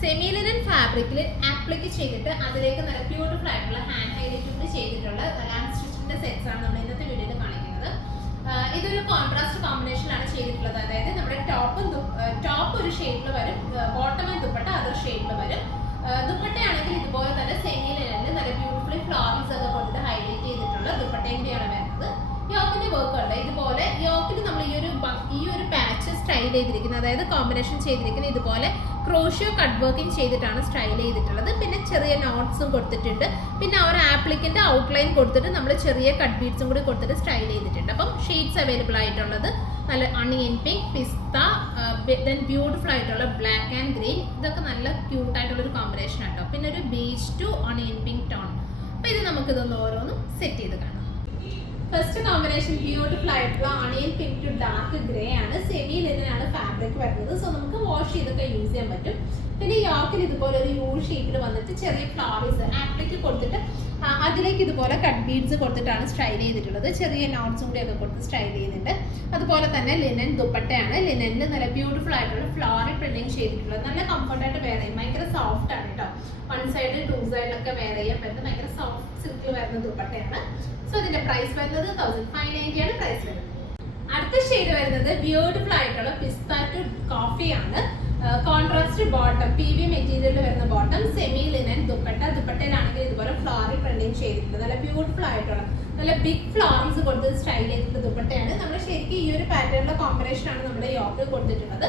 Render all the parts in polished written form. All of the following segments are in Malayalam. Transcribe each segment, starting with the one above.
സെമി ലിനൻ ഫാബ്രിക്കിൽ ആപ്ലിക്ക് ചെയ്തിട്ട് അതിലേക്ക് നല്ല ബ്യൂട്ടിഫുൾ ആയിട്ടുള്ള ഹാൻഡ് ഹൈലൈറ്റ് കൊണ്ട് ചെയ്തിട്ടുള്ള അൺസ്റ്റിച്ചിന്റെ സെറ്റ്സ് ആണ് നമ്മൾ ഇന്നത്തെ വീഡിയോയിൽ കാണിക്കുന്നത്. ഇതൊരു കോൺട്രാസ്റ്റ് കോമ്പിനേഷനിലാണ് ചെയ്തിട്ടുള്ളത്. അതായത് നമ്മുടെ ടോപ്പ് ഒരു ഷെയ്ഡിൽ വരും, ബോട്ടം ആൻഡ് ദുപ്പട്ട അതർ ഷെയ്ഡിൽ വരും. ദുപ്പട്ടയാണെങ്കിൽ ഇതുപോലെ തന്നെ സെമി ലിനനിൽ നല്ല ബ്യൂട്ടിഫുള്ളി ഫ്ലോറൽസ് ഒക്കെ കൊണ്ട് ഹൈലൈറ്റ് ചെയ്തിട്ടുള്ള ദുപ്പട്ടയും കൂടിയാണ് വരുന്നത്. യോക്കിന്റെ വർക്ക് ഉണ്ട്. ഇതുപോലെ യോക്കിൽ നമ്മൾ ഈ ഒരു പാച്ച് സ്റ്റൈൽ ചെയ്തിരിക്കുന്നത്, അതായത് കോമ്പിനേഷൻ ചെയ്തിരിക്കുന്നത് ഇതുപോലെ ക്രോഷ്യോ കട്ട് വർക്കിംഗ് ചെയ്തിട്ടാണ് സ്റ്റൈൽ ചെയ്തിട്ടുള്ളത്. പിന്നെ ചെറിയ നോട്ട്സും കൊടുത്തിട്ടുണ്ട്. പിന്നെ ആ ഒരു ആപ്ലിക്കിന്റെ ഔട്ട്ലൈൻ കൊടുത്തിട്ട് നമ്മൾ ചെറിയ കട്ട് ബീഡ്സും കൂടി കൊടുത്തിട്ട് സ്റ്റൈൽ ചെയ്തിട്ടുണ്ട്. അപ്പം ഷെയ്ഡ്സ് അവൈലബിൾ ആയിട്ടുള്ളത് നല്ല അണിയൻ പിങ്ക്, പിസ്ത, ദെൻ ബ്യൂട്ടിഫുൾ ആയിട്ടുള്ള ബ്ലാക്ക് ആൻഡ് ഗ്രീൻ. ഇതൊക്കെ നല്ല ക്യൂട്ട് ആയിട്ടുള്ള ഒരു കോമ്പിനേഷൻ ആട്ടോ. പിന്നെ ഒരു beige to onion pink tone. അപ്പൊ ഇത് നമുക്ക് ഇതൊന്ന് ഓരോന്നും സെറ്റ് ചെയ്ത് കാണാം. ഫസ്റ്റ് കോമ്പിനേഷൻ ബ്യൂട്ടിഫുൾ ആയിട്ടുള്ള onion pink to dark grey ആണ്. സെമി ലിനൻ ആണ് ഫാബ്രിക് വരുന്നത്. സോ നമുക്ക് വാഷ് ചെയ്തൊക്കെ യൂസ് ചെയ്യാൻ പറ്റും. പിന്നെ യോക്കിൽ ഇതുപോലെ ഒരു യൂ ഷേപ്പിൽ വന്നിട്ട് ചെറിയ ഫ്ലവേഴ്സ് ആപ്ലിക്ക് കൊടുത്തിട്ട് അതിലേക്ക് ഇതുപോലെ കട്ട് ബീഡ്സ് കൊടുത്തിട്ടാണ് സ്റ്റൈൽ ചെയ്തിട്ടുള്ളത്. ചെറിയ നോട്ട്സും കൂടി ഒക്കെ കൊടുത്ത് സ്റ്റൈൽ ചെയ്യുന്നുണ്ട്. അതുപോലെ തന്നെ ലിനൻ ദുപ്പട്ടയാണ്. ലിനനിൽ നല്ല ബ്യൂട്ടിഫുൾ ആയിട്ടുള്ള ഫ്ലോറൽ പ്രിന്റിങ് ചെയ്തിട്ടുള്ളത്. നല്ല കംഫർട്ടായിട്ട് വെയർ ചെയ്യും. ഭയങ്കര സോഫ്റ്റ് ആണ് കേട്ടോ. വൺ സൈഡ് ടു സൈഡിലൊക്കെ വെയർ ചെയ്യാൻ പറ്റുന്ന ഭയങ്കര സോഫ്റ്റ് സിൽക്കിൽ വരുന്ന ദുപ്പട്ടയാണ്. സോ ഇതിന്റെ പ്രൈസ് വരുന്നത് 1590 ആണ് പ്രൈസ് വരുന്നത്. അടുത്ത ഷെയ്ഡ് വരുന്നത് ബ്യൂട്ടിഫുൾ ആയിട്ടുള്ള പിസ്ത ടു കോഫി ആണ്. കോൺട്രാസ്റ്റ് ബോട്ടം, PV മെറ്റീരിയലിൽ വരുന്ന ബോട്ടം, സെമി ലിനൻ ദുപ്പട്ട. ദുപ്പട്ടയിലാണെങ്കിൽ ഇതുപോലെ ഫ്ലോറൽ പ്രിന്റിങ് ചെയ്തിട്ടുണ്ട്. നല്ല ബ്യൂട്ടിഫുൾ ആയിട്ടുള്ള നല്ല ബിഗ് ഫ്ലവേഴ്സ് കൊടുത്ത് സ്റ്റൈൽ ചെയ്തിട്ടുള്ള ദുപ്പട്ടയാണ്. നമ്മൾ ശരിക്കും ഈ ഒരു പാറ്റേണിലെ കോമ്പിനേഷൻ ആണ് നമ്മുടെ യോക്കിൽ കൊടുത്തിട്ടുള്ളത്.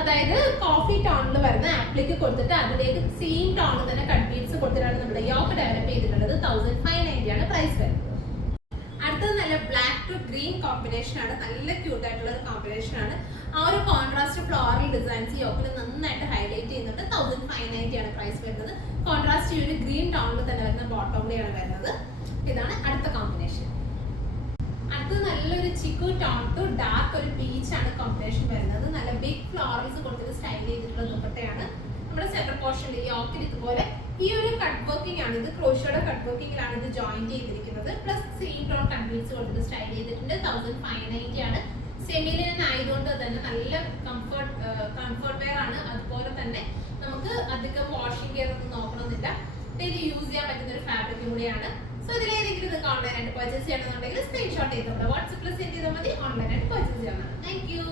അതായത് കോഫി ടോണിൽ വരുന്ന ആപ്ലിക്ക് കൊടുത്തിട്ട് അതിലേക്ക് സെയിം ടോണിൽ തന്നെ കട്ട് ബീഡ്സ് കൊടുത്തിട്ടാണ് നമ്മുടെ യോക്ക് ഡെവലപ്പ് ചെയ്തിട്ടുള്ളത്. 1590 ആണ് പ്രൈസ് വരുന്നത്. അടുത്തത് നല്ല ബ്ലാക്ക് ടു ഗ്രീൻ കോമ്പിനേഷൻ ആണ്. നല്ല ക്യൂട്ട് ആയിട്ടുള്ള ഒരു കോമ്പിനേഷൻ ആണ്. ആ ഒരു കോൺട്രാസ്റ്റ് ഫ്ലോറൽ ഡിസൈൻസ് യോക്കിൽ നന്നായിട്ട് ഹൈലൈറ്റ് ചെയ്യുന്നുണ്ട്. 1590 ആണ് പ്രൈസ് വരുന്നത്. കോൺട്രാസ്റ്റ് ഈ ഒരു ഗ്രീൻ ടോണിൽ തന്നെ വരുന്ന ബോട്ടം കൂടിയാണ് വരുന്നത്. ഇതാണ് അടുത്ത കോമ്പിനേഷൻ. അടുത്തത് നല്ലൊരു ചിക്കു ടോൺ ടു ഡാർക്ക് ഒരു പീച്ച് ആണ് കോമ്പിനേഷൻ വരുന്നത്. നല്ല ബിഗ് ഫ്ലോറൽസ് കൊടുത്തിട്ട് സ്റ്റൈൽ ചെയ്തിട്ടുള്ള ദുപ്പട്ടയാണ്. നമ്മുടെ സെന്റർ പോർഷനിൽ യോക്കിൽ ഇതുപോലെ ഈ ഒരു കട്ട് വർക്കിംഗ് ആണ്. ഇത് ക്രോഷോയുടെ കട്ട് വർക്കിംഗിലാണ് ഇത് ജോയിൻ ചെയ്തിരിക്കുന്നത്. Plus same tone cut beads കൊടുത്തിട്ട് സ്റ്റൈൽ ചെയ്തിട്ടുണ്ട്. 1590 ആണ്. സെമി ലിനൻ ആയതുകൊണ്ട് തന്നെ നല്ല കംഫർട്ട് വെയർ ആണ്. അതുപോലെ തന്നെ നമുക്ക് അധികം വാഷിംഗ് കെയർ ഒന്നും നോക്കണമെന്നില്ല. ഡെയിലി യൂസ് ചെയ്യാൻ പറ്റുന്ന ഒരു ഫാബ്രിക്കും കൂടിയാണ്. സോ ഇതിലേതെങ്കിലും നിങ്ങൾക്ക് ഓൺലൈനായിട്ട് പർച്ചേസ് ചെയ്യണമെന്നുണ്ടെങ്കിൽ സ്ക്രീൻഷോട്ട് ചെയ്തോളൂ. വാട്സപ്പിൽ സെൻഡ് ചെയ്താൽ മതി. ഓൺലൈനായിട്ട് പർച്ചേസ് ചെയ്യണം. Thank you.